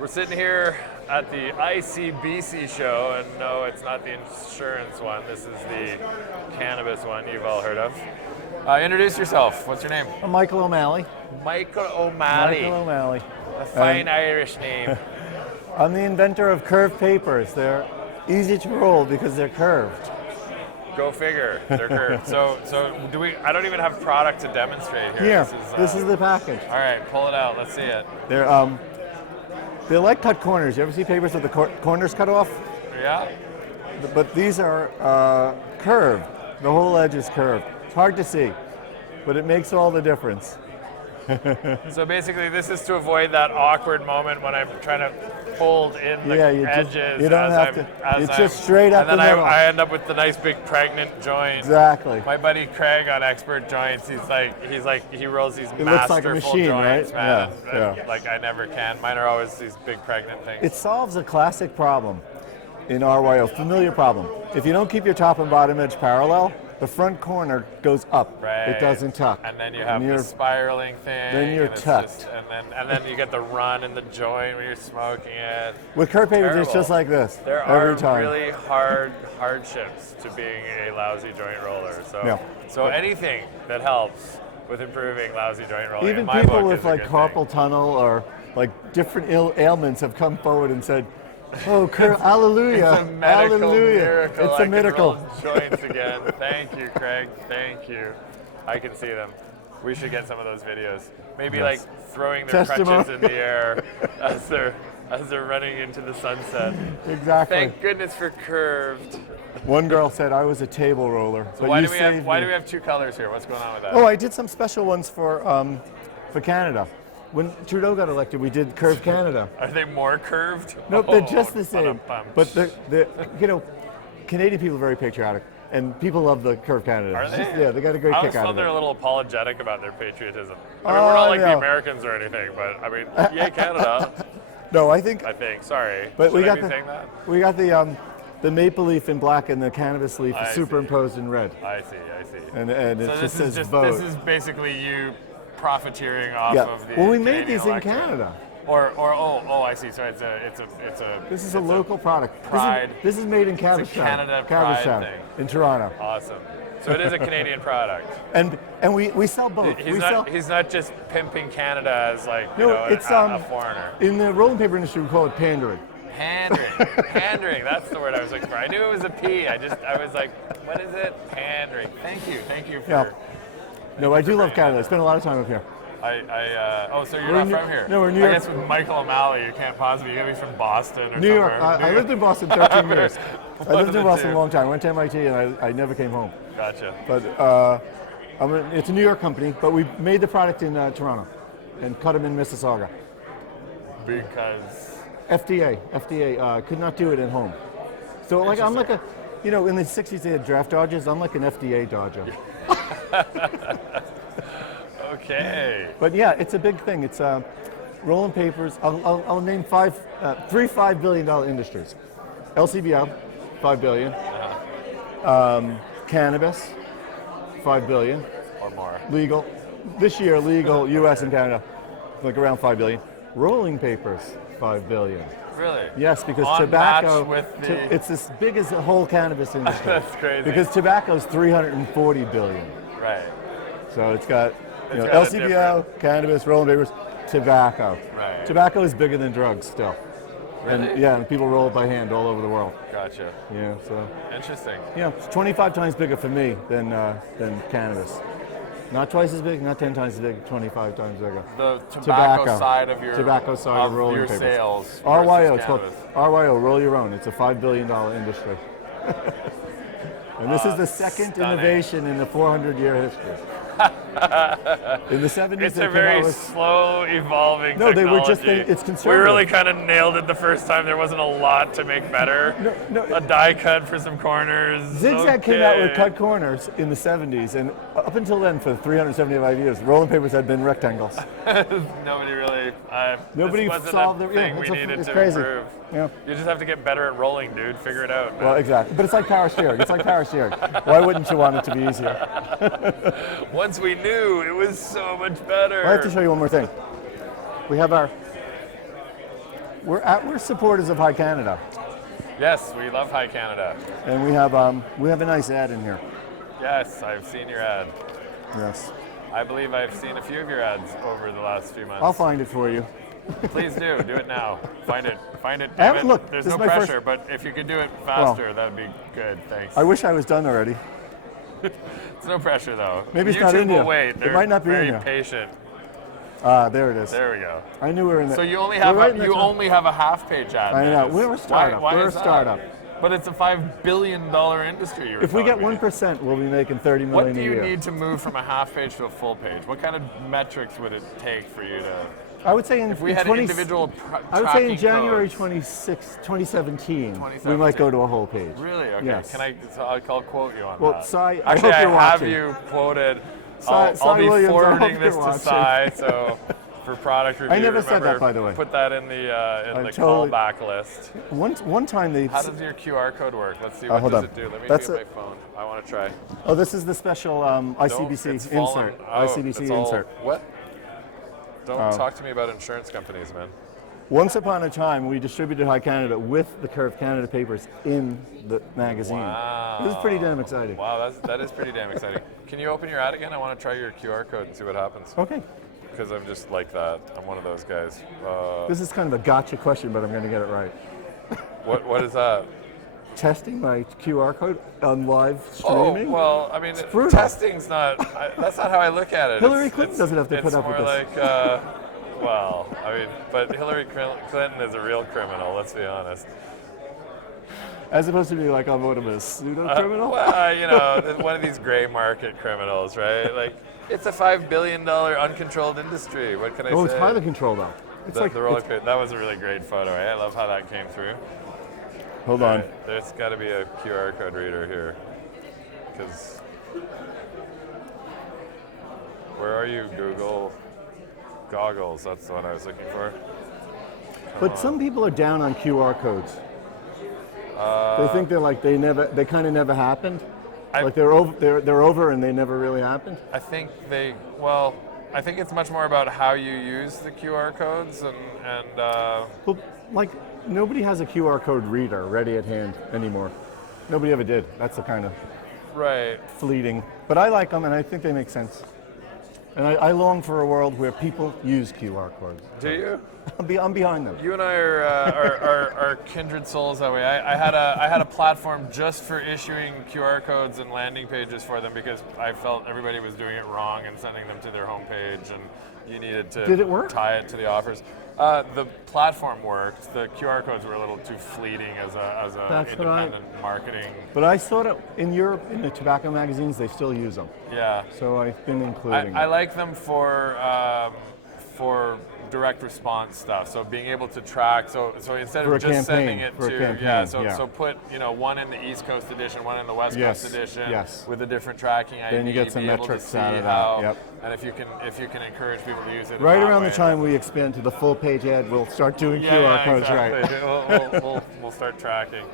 We're sitting here at the ICBC show, and no, it's not the insurance one. This is the cannabis one you've all heard of. Introduce yourself. What's your name? I'm Michael O'Malley. Michael O'Malley. Michael O'Malley. A fine Irish name. I'm the inventor of curved papers. They're easy to roll because they're curved. Go figure. They're curved. So do we? I don't even have product to demonstrate here. Here, this is the package. All right, pull it out. Let's see it. They're like cut corners. You ever see papers with the corners cut off? Yeah. But these are curved. The whole edge is curved. It's hard to see, but it makes all the difference. So basically, this is to avoid that awkward moment when I'm trying to fold in the edges. You don't have to. It's just straight up and the then middle. I end up with the nice big pregnant joint. Exactly. My buddy Craig on Expert Joints, he rolls these It masterful looks like a machine, joints, right? man. Yeah. Like I never can. Mine are always these big pregnant things. It solves a classic problem in RYO, familiar problem. If you don't keep your top and bottom edge parallel, the front corner goes up. Right. It doesn't tuck. And then you have the spiraling thing. Then you're tucked. Just, and then you get the run in the joint when you're smoking it. With curved papers, it's just like this. There every are time. really hardships to being a lousy joint roller. So anything that helps with improving lousy joint rolling. Even people with like carpal tunnel or like different ailments have come forward and said, "Oh, hallelujah! It's a medical hallelujah! Miracle. It's a miracle." Joints again. Thank you, Craig. Thank you. I can see them. We should get some of those videos. Maybe like throwing their crutches in the air as they're running into the sunset. Exactly. Thank goodness for curved. One girl said I was a table roller. So why do we have two colors here? What's going on with that? Oh, I did some special ones for Canada. When Trudeau got elected, we did Curved Canada. Are they more curved? Nope, they're just the same. But Canadian people are very patriotic, and people love the Curved Canada. Are they? They got a great kick out of it. They're a little apologetic about their patriotism. I mean, we're not like the Americans or anything, but I mean, yay Canada. No, I think. Sorry. But we got the maple leaf in black and the cannabis leaf is superimposed in red. I see. And it so just says vote. This is basically you profiteering off of the. Well, we made Canadian these election. in Canada. I see. So it's a. This is a local product. Pride. This is made in Cabbagetown. It's a Canada pride thing. In Toronto. Awesome. So it is a Canadian product. And we sell both. He's not just pimping Canada as like a foreigner. In the rolling paper industry, we call it pandering. Pandering. That's the word I was looking for. I knew it was a P. I was like, what is it? Pandering. Thank you for. Yeah. No, I do love Canada. I spend a lot of time up here. So you're not from here? No, we're in New York. I guess with Michael O'Malley, you can't possibly. You gotta be from Boston or New somewhere. York. I lived in Boston 13 years. I lived in Boston a long time. I went to MIT and I never came home. Gotcha. But it's a New York company, but we made the product in Toronto and cut them in Mississauga. Because? FDA could not do it at home. So like I'm like in the 60s they had draft dodgers. I'm like an FDA dodger. Okay. But yeah, it's a big thing. It's rolling papers. I'll name three $5 billion industries. LCBO, $5 billion. Cannabis, $5 billion. Or more. Legal. This year, legal, U.S. and Canada, like around $5 billion. Rolling papers, $5 billion. Really? Yes, because On tobacco, match with it's as big as the whole cannabis industry. That's crazy. Because tobacco is $340 billion. Right. So it's got LCBO, cannabis, rolling papers, tobacco. Right. Tobacco is bigger than drugs still. Really? And people roll it by hand all over the world. Gotcha. Yeah, so. Interesting. Yeah, it's 25 times bigger for me than cannabis. Not twice as big, not 10 times as big, 25 times bigger. The tobacco side of your rolling your papers. Sales. RYO, it's called RYO, roll your own. It's a $5 billion industry. And this is the second innovation in the 400-year history. In the 70s, it's a very slow evolving No, technology. they were just, it's conservative. We really kind of nailed it the first time. There wasn't a lot to make better. A die cut for some corners. Zigzag came out with cut corners in the 70s, and up until then, for 375 years, rolling papers had been rectangles. Nobody really. Nobody solved the thing we needed to crazy. improve. Yeah. You just have to get better at rolling, dude. Figure it out, man. Well, exactly. But it's like power steering. It's like power steering. Why wouldn't you want it to be easier? Once we knew, it was so much better. I have to show you one more thing. We have our we're supporters of High Canada, Yes, we love High Canada. and we have a nice ad in here. Yes, I've seen your ad. Yes, I believe I've seen a few of your ads over the last few months. I'll find it for you. Please do it now. Find it. I haven't looked. There's This no is my first- pressure, but if you could do it faster, that'd be good. Thanks. I wish I was done already. It's no pressure though. Maybe it's YouTube not in will there. wait. It They're might not be in very there. patient. There it is. There we go. I knew we were in the. So you only we're have right in the top. only have a half-page ad. I know. Dennis. We're a startup. Why We're a is that? startup. But it's a $5 billion industry. You were If we get telling me. 1%, we'll be making $30 million What do a you year. need to move from a half page to a full page? What kind of metrics would it take for you to? I would say in If we in had 20 individual I would say in tracking January codes. 2017, we might go to a whole page. Really? Okay. Yes. Can I? So I'll quote you on Well, that. Cy, I Actually, hope you're have watching. you quoted. Cy I'll be Williams, I hope forwarding you're this to watching. Cy. So for product review, never said that, remember, by the way. Put that in the totally- callback list. One time they. How does your QR code work? Let's see. What hold does on. it do? Let me That's get it. my phone. I want to try. Oh, this is the special ICBC Nope, it's fallen. insert. Oh, ICBC it's all- insert. What? Don't talk to me about insurance companies, man. Once upon a time, we distributed High Canada with the Curve Canada papers in the magazine. Wow. It was pretty damn exciting. Wow, that is pretty damn exciting. Can you open your ad again? I want to try your QR code and see what happens. Okay. Because I'm just like that. I'm one of those guys. This is kind of a gotcha question, but I'm going to get it right. What is that? Testing my QR code on live Oh, streaming? well, I mean, brutal. testing's not, that's not how I look at it. Hillary Clinton doesn't have to put up with this. It's more like, well, I mean, but Hillary Clinton is a real criminal, let's be honest. As opposed to be like, I'm what, I'm a pseudo-criminal? Well, you know, one of these gray market criminals, right? Like, it's a $5 billion uncontrolled industry. What can I say? Oh, it's highly controlled though. It's The like, roller it's- coaster. That was a really great photo. Eh? I love how that came through. hold on. Right, there's got to be a QR code reader here. Because where are you, Google? Goggles, that's the one I was looking for. But some people are down on QR codes. They think they kind of never happened. Like they're over and they never really happened. I think I think it's much more about how you use the QR codes and Well, like nobody has a QR code reader ready at hand anymore. Nobody ever did. That's the kind of right. fleeting. But I like them and I think they make sense. And I long for a world where people use QR codes. Do you? I'm behind them. You and I are kindred souls that way. I had a platform just for issuing QR codes and landing pages for them because I felt everybody was doing it wrong and sending them to their homepage, and you needed to Did it work? tie it to the offers. The platform worked. The QR codes were a little too fleeting as a That's what independent marketing. But I saw that in Europe, in the tobacco magazines, they still use them. Yeah. So I've been including I them. like them for direct response stuff. So being able to track. So instead For a of just sending campaign, it for a to campaign, So yeah. so put one in the East Coast edition, one in the West Yes, Coast edition, yes. with a different tracking ID. Then you get some be able to metrics see out of that, how, yep. And if you can encourage people to use it Right that around way. the time we expand to the full page ad, we'll start doing QR codes exactly. right. We'll start tracking.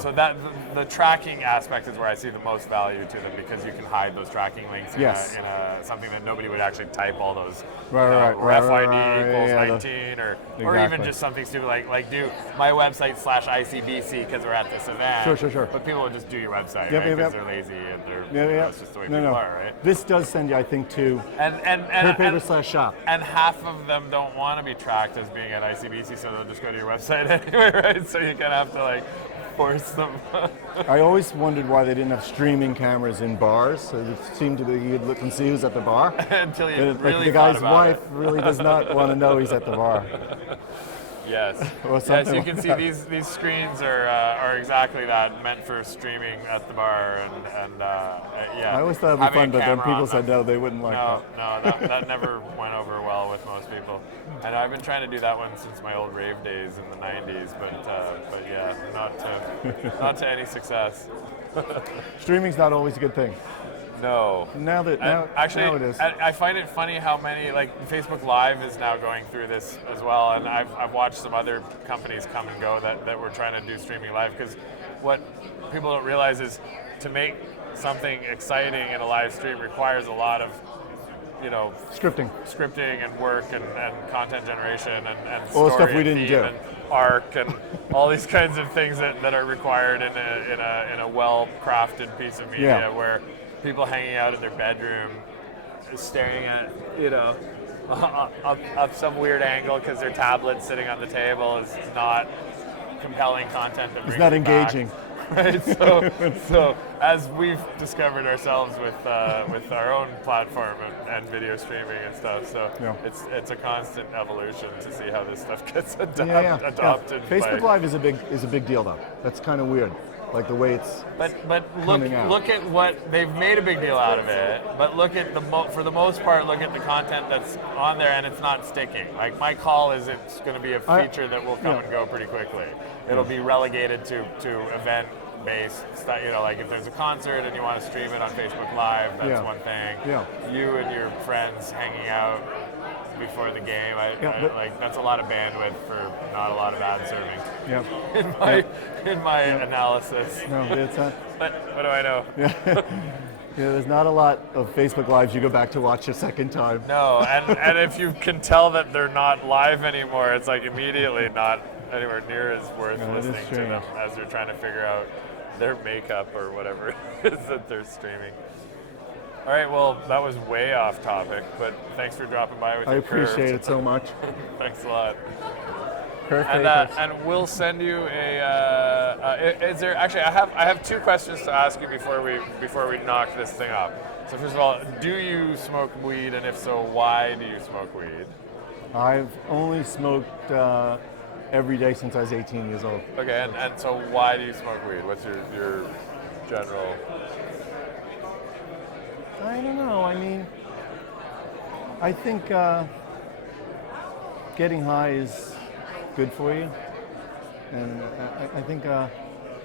So that the tracking aspect is where I see the most value to them because you can hide those tracking links in, Yes. in something that nobody would actually type all those Right, ref ID equals yeah, 19 or even Exactly. just something stupid like do my website /ICBC because we're at this event. Sure. But people would just do your website Yep, right? yep, Because yep. they're lazy and they're Yeah. that's just the way No. people are, right? This does send you, I think, to And paper/shop. and half of them don't want to be tracked as being at ICBC, so they'll just go to your website anyway, right? So you kind of have to force them. I always wondered why they didn't have streaming cameras in bars. So it seemed to be you'd look and see who's at the bar. Until you And, really like the thought guy's about wife it. really does not want to know he's at the bar. Yes. Or Yes, something you like can see that. these screens are exactly that, meant for streaming at the bar and yeah. I always thought it'd be having fun, a but then camera people on said them. no, they wouldn't like that. No, that never went over well with most people. And I've been trying to do that one since my old rave days in the '90s, but yeah, not to any success. Streaming's not always a good thing. No. Now Actually, now it is. I find it funny how many, Facebook Live is now going through this as well, and I've watched some other companies come and go that were trying to do streaming live, because what people don't realize is to make something exciting in a live stream requires a lot of scripting and work and content generation and all the story stuff we and didn't theme do. and arc and all these kinds of things that are required in a well-crafted piece of media where people hanging out in their bedroom staring at up some weird angle because their tablet's sitting on the table is not compelling content that it's not engaging. Right, so as we've discovered ourselves with our own platform and video streaming and stuff, so it's a constant evolution to see how this stuff gets adopted. Facebook Live is a big deal though. That's kind of weird, like the way it's. But look at what they've made a big deal out of it. But look at for the most part, look at the content that's on there and it's not sticking. Like my call is it's going to be a feature that will come and go pretty quickly. It'll be relegated to event-based stuff. Like if there's a concert and you want to stream it on Facebook Live, that's one thing. Yeah. You and your friends hanging out before the game, like that's a lot of bandwidth for not a lot of ad serving. Yeah. In my analysis. No, it's not. But what do I know? Yeah. There's not a lot of Facebook Lives you go back to watch a second time. No, and if you can tell that they're not live anymore, it's like immediately not anywhere near as worth listening to them as they're trying to figure out their makeup or whatever it is that they're streaming. All right, well, that was way off topic, but thanks for dropping by with your Curve. I appreciate it so much. Thanks a lot. And we'll send you a. Is there actually? I have two questions to ask you before we knock this thing up. So first of all, do you smoke weed, and if so, why do you smoke weed? I've only smoked every day since I was 18 years old. Okay, and so why do you smoke weed? What's your general? I don't know. I mean, I think getting high is good for you, and I think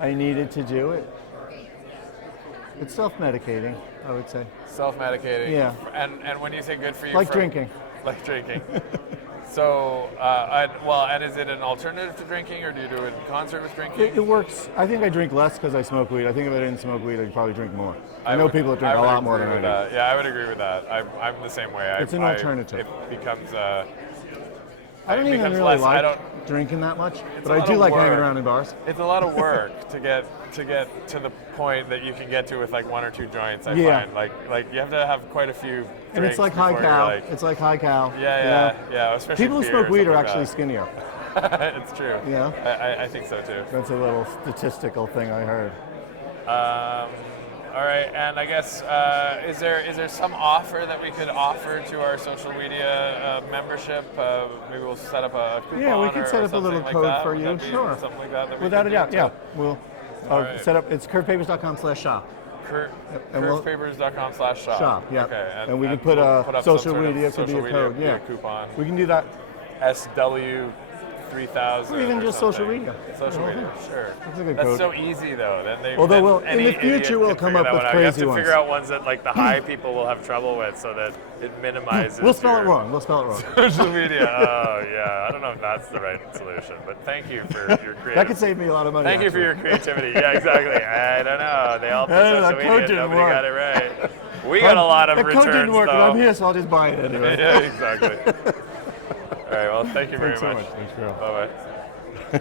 I needed to do it. It's self-medicating, I would say. Self-medicating? Yeah. And when you say good for you... Like drinking. Like drinking. So, and is it an alternative to drinking, or do you do it in concert with drinking? It works. I think I drink less because I smoke weed. I think if I didn't smoke weed, I'd probably drink more. I know people that drink a lot more than I do. Yeah, I would agree with that. I'm the same way. It's an alternative. It becomes... I don't even really like drinking that much, but I do like hanging around in bars. It's a lot of work to get to the point that you can get to with like one or two joints. I find like you have to have quite a few. And it's like high cal. It's like high cal. Yeah. Especially people who smoke weed are actually skinnier. It's true. Yeah. I think so too. That's a little statistical thing I heard. All right, and I guess is there some offer that we could offer to our social media membership? Maybe we'll set up a coupon. Yeah, we could set up a little code for you. Sure. Something like that. Without a doubt. Yeah. We'll set up. It's curvepapers.com/shop. Curvepapers.com/shop. Shop. Yeah. Okay. And we can put a social media could be a code. Yeah. Coupon. We can do that. SW 3000. Or even just social media. Social media, sure. That's a good code. That's so easy though. In the future we'll come up with crazy ones. You have to figure out ones that like the high people will have trouble with, so that it minimizes. We'll spell it wrong. Social media. Oh yeah. I don't know if that's the right solution, but thank you for your creativity. That could save me a lot of money. Thank you for your creativity. Yeah, exactly. I don't know. They all put social media and nobody got it right. We got a lot of returns though. The code didn't work, but I'm here, so I'll just buy it anyway. Yeah, exactly. All right. Well, thank you very much. Thanks so much. Thanks, girl. Bye bye.